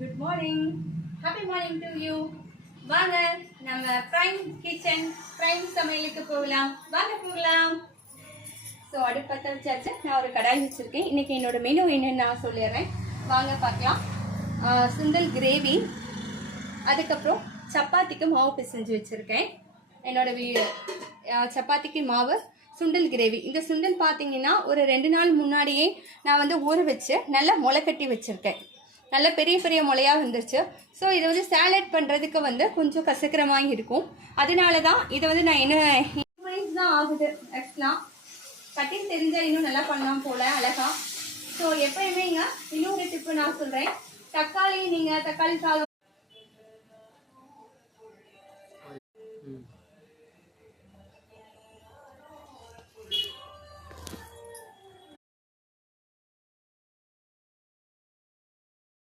Good morning, happy morning to you. வாங்க நம்ம prime kitchen prime சமையலுக்கு போகலாம். வாங்க போகலாம். ஸோ அடுப்பத்த வச்சாச்சு. நான் ஒரு கடாய் வச்சுருக்கேன். இன்றைக்கி என்னோட மெனு என்னன்னு நான் சொல்லிடுறேன். வாங்க பார்க்கலாம். சுண்டல் கிரேவி, அதுக்கப்புறம் சப்பாத்திக்கு மாவு பிசைஞ்சு வச்சுருக்கேன். என்னோட சப்பாத்திக்கு மாவு, சுண்டல் கிரேவி. இந்த சுண்டல் பார்த்தீங்கன்னா ஒரு 2 நாள் முன்னாடியே நான் வந்து ஊற வச்சு நல்லா முளை கட்டி வச்சுருக்கேன். நல்ல பெரிய பெரிய முளையாக வந்துருச்சு. ஸோ இதை வந்து சேலட் பண்ணுறதுக்கு வந்து கொஞ்சம் கசக்கிற மாதிரி இருக்கும். அதனால தான் இதை வந்து நான் என்ன தான் ஆகுது. ஆக்சுவலாக கட்டிங் தெரிஞ்சால் இன்னும் நல்லா பண்ணலாம் போல் அழகா. ஸோ எப்பயுமேங்க இன்னொரு டிப்பு நான் சொல்கிறேன். தக்காளி நீங்கள் தக்காளி சாதம்